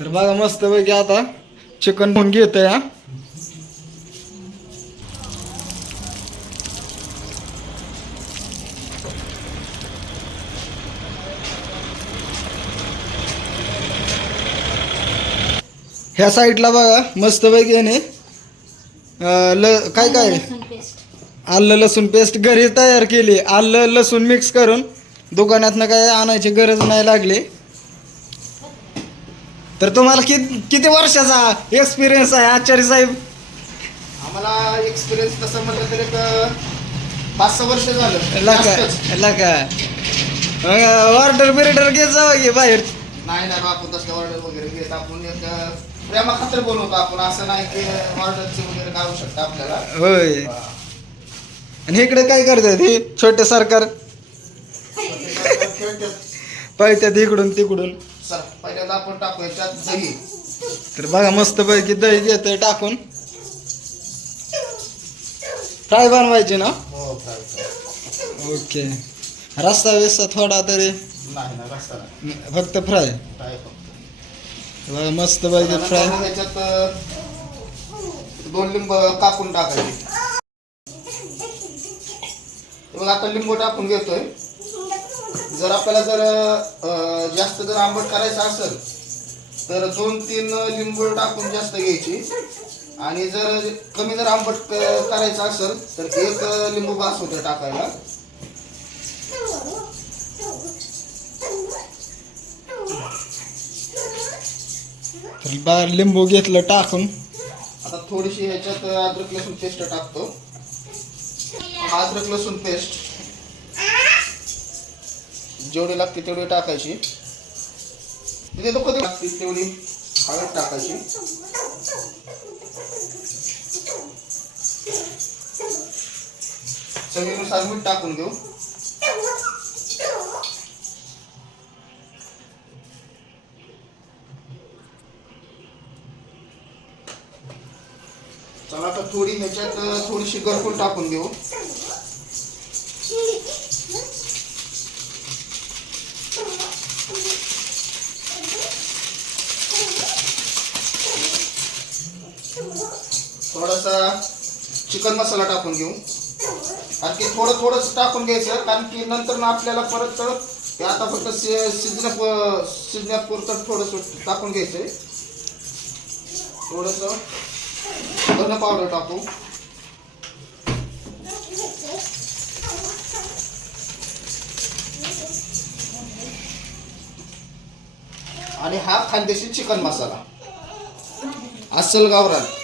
तर बघा मस्त पैकी आता चिकन पण घेतोय हा. ह्या साईडला बघा मस्त पैकी आहे ल काय काय? आलं लसूण पेस्ट घरी तयार केली. आलं लसूण मिक्स करून दुकानातनं काय आणायची गरज नाही लागली. तर तुम्हाला किती किती वर्षाचा एक्सपिरियन्स आहे आचार्य साहेब? आम्हाला एक्सपिरियन्स तसं म्हटलं तर एक पाच सहा वर्ष झालं. लका जास्तच. लका. ऑर्डर बिर्डर घेत जावा की बाहेर. नाही नाही आपण तसं ऑर्डर वगैरे घेत आपण एक प्रेमा खातर बनवतो आपण. असं नाही की ऑर्डरची वगैरे काय आवश्यकता आपल्याला. होय. आणि इकडे काय करतात हे? छोटे सरकार? पळतात इकडून तिकडून. पहिल्यांदा आपण टाकू याच्यात दही. तर बघा मस्त पैकी दही घेतोय टाकून. फ्राय बनवायची ना? हो फ्राय. ओके. रस्ता बिस्ता थोडा तरी? नाही ना रस्ता नाही. फक्त फ्राय? फ्राय फक्त. बघा मस्त पैकी फ्राय. त्यानंतर याच्यात अं, दोन लिंब कापून टाकायचे. आता लिंबू टाकून घेतोय. जर आपल्याला जर जास्त जर आंबट करायचं असेल तर दोन तीन लिंबू टाकून जास्त घ्यायची. आणि जर कमी जर आंबट करायचं असेल तर एक लिंबू बास होते टाकायला लिंबू घेतलं टाकून. आता थोडीशी ह्याच्यात अद्रक लसूण पेस्ट टाकतो. अद्रक लसूण पेस्ट जेवढी लागते तेवढी टाकायची. तिथे तो कधी लागते तेवढी हळद टाकायची. चवीनुसार मीठ टाकून घेऊ चला आता थोडी ह्याच्यात थोडीशी गरपूर टाकून घेऊ थोडासा चिकन मसाला टाकून घेऊ. कारण की थोडं थोडंसं टाकून घ्यायचं कारण की नंतर ना आपल्याला परत हे आता फक्त शि- शिजण्या शिजण्यापुरतं थोडंसं टाकून घ्यायचं आहे थोडंसं धन पावडर टाकू. आणि हा खानदेशी चिकन मसाला. अस्सल गावरान.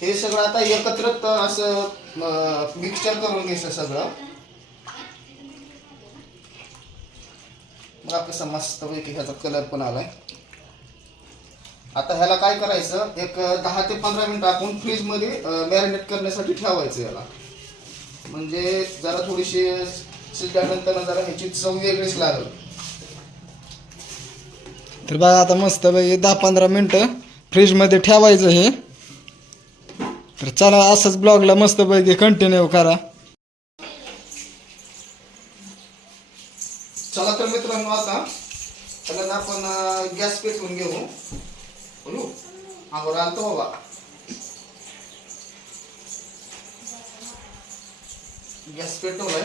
हे सगळं आता एकत्र असं मिक्सचर करून घ्यायचं सगळं. बघा कसं मस्त पैकी ह्याचा कलर पण आलाय. आता ह्याला काय करायचं एक दहा ते पंधरा मिनिट आपण फ्रीजमध्ये मॅरिनेट करण्यासाठी ठेवायचं याला. म्हणजे जरा थोडीशी शिजल्यानंतर जरा ह्याची चव वेगळीच लागल. तर बघा आता मस्त पैकी दहा पंधरा मिनटं फ्रीजमध्ये ठेवायचं हे. तर चला असंच ब्लॉगला मस्तपैकी कंटिन्यू करा. चला तर मित्रांनो आता चला आपण गॅस पेटवून घेऊ. बोलू? आवर आलतो बाबा. गॅस पेटवलाय.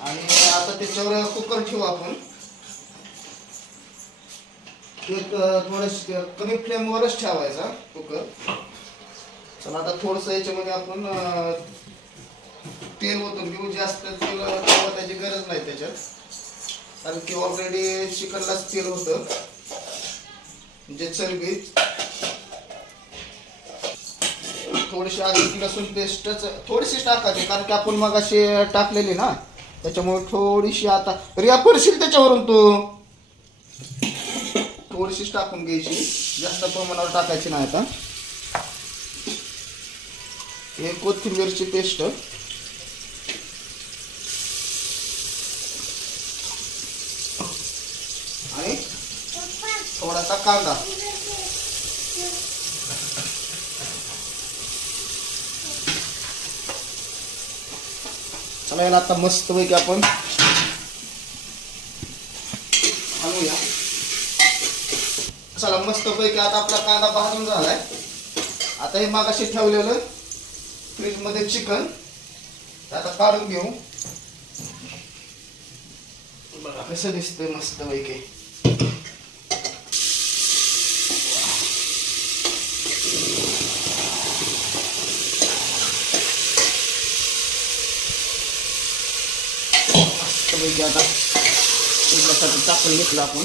आणि आता त्याच्यावर कुकर ठेवू आपण. एक थोडस कमी फ्लेमवरच ठेवायचा कुकर पण आता थोडस याच्यामध्ये आपण तेल ओतून घेऊ. जास्त तेल त्याची गरज नाही त्याच्यात. कारण की ऑलरेडी चिकनलाच तेल होतं. म्हणजे चरबी. थोडीशी अधिक लसूण पेस्टच थोडीशी टाकायची. कारण की आपण मग अशी टाकलेली ना त्याच्यामुळे थोडीशी आता रिया पडशील त्याच्यावरून तू? थोडीशीच टाकून घ्यायची. जास्त प्रमाणावर टाकायची नाही आता. हे कोथिंबीरची पेस्ट. आणि थोडासा कांदा. चला याला आता मस्त पैकी आपण घेऊया चला मस्त पैकी आता आपला कांदा भाजून झालाय. आता हे मागाशी ठेवलेलं फ्रीजमध्ये चिकन आता काढून घेऊ. बघा कसं दिसतंय मस्त पैकी. मस्त पैकी आता फ्रीजसाठी टाकून घेतलं आपण.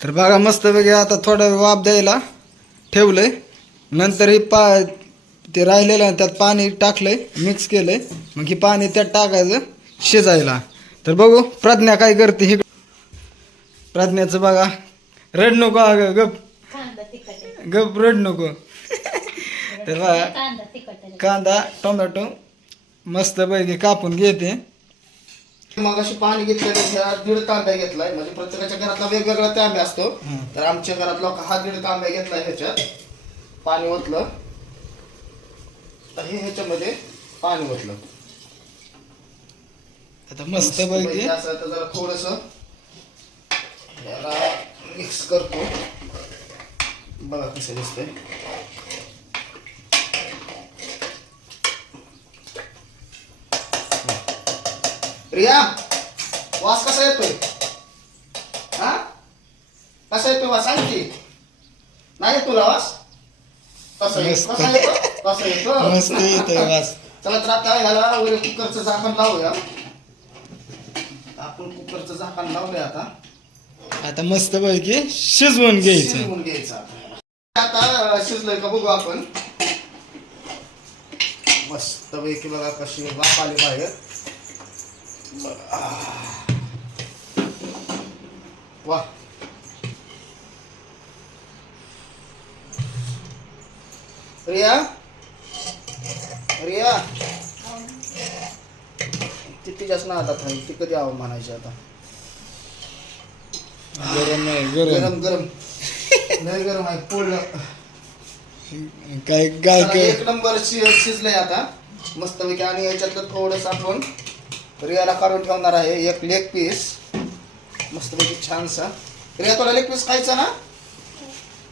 तर बघा मस्त वेगळे आता थोडा वेळ वाफ द्यायला ठेवलंय. नंतर हे पा ते राहिलेलं आहे, त्यात पाणी टाकलंय मिक्स केलंय. मग हे पाणी त्यात टाकायचं शिजायला. तर बघू प्रज्ञा काय करते हे. प्रज्ञाचं बघा. रड नको अगं गप. कांदा तिखट. आहे. गप रड नको. तर बघा कांदा तिखट. आहे. कांदा टोमॅटो मस्त पैकी कापून घेते. मग अशी पाणी घेतलेलं ह्या दीड तांब्या घेतलाय. म्हणजे प्रत्येकाच्या घरातला वेगवेगळा तांब्या असतो. तर आमच्या घरातला हा दीड तांब्या घेतलाय ह्याच्यात. पाणी ओतलं. तर हे ह्याच्यामध्ये पाणी ओतलं. आता मस्त पैकी असं तर जरा थोडस याला मिक्स करतो. बघा कसं दिसतंय. रिया वास कसा येतोय? हा? कसा येतोय वास? सांग की. नाही तुला वास? कसा येतो कसा येतो कसा येतो मस्त येतोय वास चला तर आता काय झालं वगैरे कुकरचं झाकण लावूया. आपण कुकरचं झाकण लावलंय आता. आता मस्त पैकी शिजवून घ्यायचं. शिजवून घ्यायचं आता. आता शिजलंय का बघू आपण. मस्त पैकी बघा कशी वाफ आली बाहेर. बघा. आह. रिया रिया ती तिच्याच ना आता थांब ती कधी आव म्हणायची आता? गरम आहे गरम. गरम गरम. लय गरम आहे पोळलं काय काय काय? एक नंबर शि- शिजलंय आता. मस्तपैकी आणि याच्यातलं थोडस आपण रियाला काढून ठेवणार आहे एक लेग पीस मस्तपैकी छानसा. रिया तुला लेग पीस खायचा ना?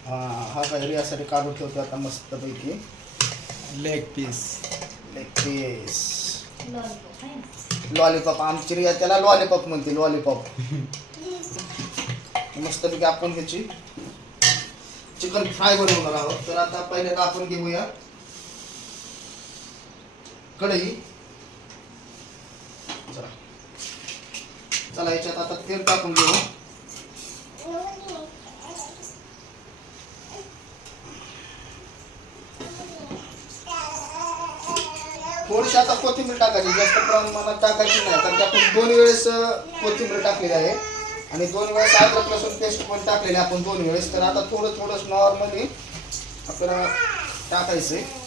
हा हा काय रियासाठी काढून ठेवतो आता मस्तपैकी. Leg piece leg piece? Lollipop आमची रिया त्याला लॉलीपॉप म्हणते लॉलीपॉप मस्तपैकी आपण ह्याची चिकन फ्राय बनवणार आहोत. तर आता पहिल्यांदा आपण घेऊया कढई. चला. चला याच्यात आता तेल टाकून घेऊ. थोडीशी आता कोथिंबीर टाकायची जास्त प्रमाणात टाकायची नाही कारण की आपण दोन वेळेस कोथिंबीर टाकलेली आहे. आणि दोन वेळेस अद्रक लसूण पेस्ट पण टाकलेली आहे आपण दोन वेळेस. तर आता थोडं थोडं नॉर्मली आपल्याला टाकायचं आहे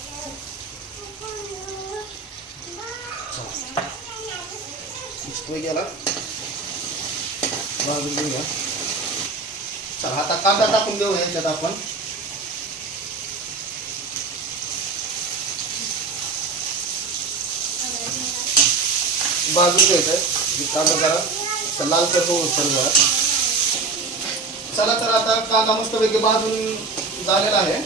गेला चला आता कांदा टाकून देऊ याच्यात आपण. भाजून घ्यायचं आहे कांदा जरा लाल लालसर होऊ जरा चला तर आता कांदा मस्तपैकी भाजून झालेला आहे.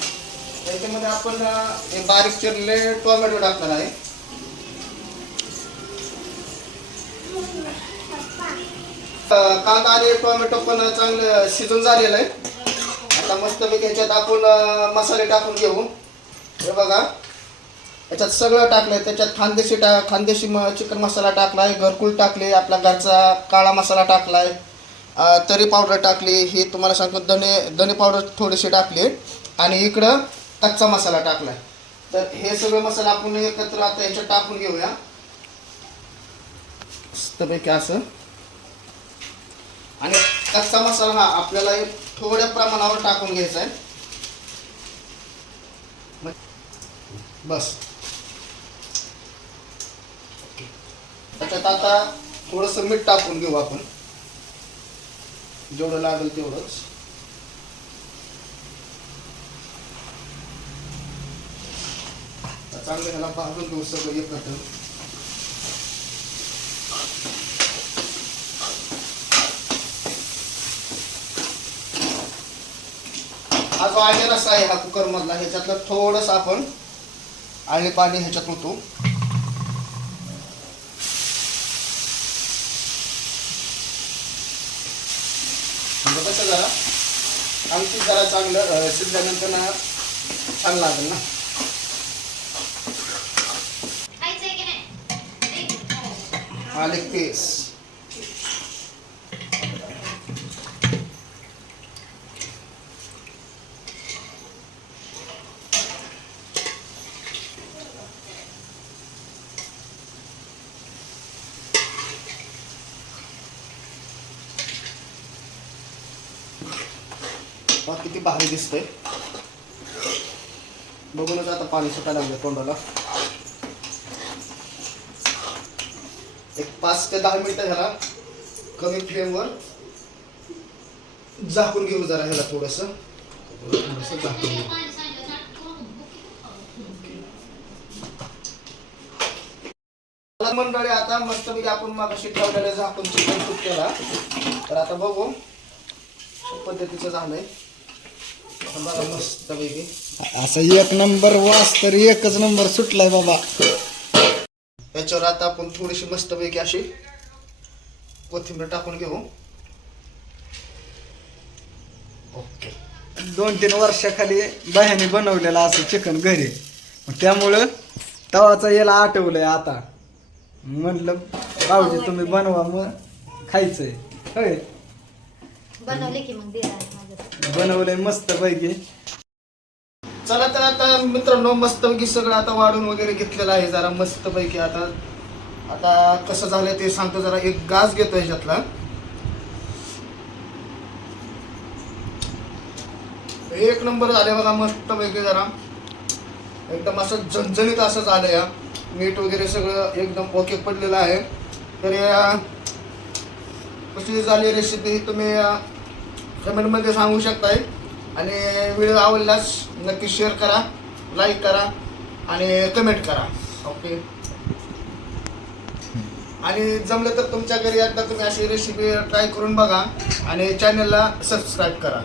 त्याच्यामध्ये आपण एक हे बारीक चिरले टोमॅटो टाकणार आहे. कांदा आणि टोमॅटो पण चांगलं शिजून झालेलं आहे. आता मस्तपैकी याच्यात आपण मसाले टाकून घेऊ. हे बघा. याच्यात सगळं टाकलंय. त्याच्यात खानदेशी टा खानदेशी म चिकन मसाला टाकलाय घरकुल टाकले आपला घरचा काळा मसाला टाकलाय. आहे तरी पावडर टाकली हे तुम्हाला सांगतो धने धने पावडर थोडीशी टाकली. आणि इकडं कच्चा मसाला टाकलाय. तर हे सगळे मसाला आपण एकत्र आता याच्यात टाकून घेऊया. मस्तपैकी असं. आणि कच्चा मसाला हा आपल्याला थोड्या प्रमाणावर टाकून घ्यायचा आहे बस. त्याच्यात आता थोडस मीठ टाकून घेऊ आपण. जेवढं लागेल तेवढंच. चांगलं ह्याला पाहून घेऊ सगळं एकत्र. हा जो आलेलाच आहे हा कुकर मधला ह्याच्यातलं थोडस आपण आळे पाणी ह्याच्यात होतो म्हणजे कसं जरा आमची जरा चांगलं शिजल्यानंतर ना छान लागेल ना. आले पेस बघा किती भारी दिसतंय. बघूनच आता पाणी सुटायला लागलं तोंडाला. एक पाच ते दहा मिनिटं ह्याला कमी फ्लेमवर झाकून घेऊ जरा ह्याला थोडस. थोडस झाकून घेऊ. मला मंडळी आता मस्तपैकी आपण मागाशी ठेवलेलं झाकून चिकन कुक केला. तर आता बघू पद्धतीचं झालंय. बघा मस्तपैकी. असं एक नंबर वास तर एकच नंबर सुटलाय बाबा. याच्यावर आता आपण थोडीशी मस्तपैकी अशी कोथिंबीर टाकून घेऊ. ओके. दोन तीन वर्षाखाली बाह्याने बनवलेलं असं चिकन घरी. त्यामुळं तवाचा याला आठवलंय आता. म्हणलं भाऊजी तुम्ही बनवा मग खायचंय. होय. बनवले की मग दिला बनवलंय मस्त पैकी. चला तर आता मित्रांनो मस्तपैकी सगळं आता वाढून वगैरे घेतलेलं आहे जरा मस्तपैकी आता. आता कसं झालं ते सांगतो जरा एक गाज घेतो ह्याच्यातला. एक नंबर झाले बघा मस्तपैकी जरा. एकदम असं झणझणीत असं झालं या मीठ वगैरे सगळं एकदम ओके पडलेलं आहे. तर या कशी झाली रेसिपी तुम्ही कमेंटमध्ये सांगू शकताय. आणि व्हिडिओ आवडल्यास नक्की शेअर करा लाईक करा आणि कमेंट करा. ओके आणि जमलं तर तुमच्या घरी एकदा तुम्ही अशी रेसिपी ट्राय करून बघा आणि चॅनलला सबस्क्राईब करा.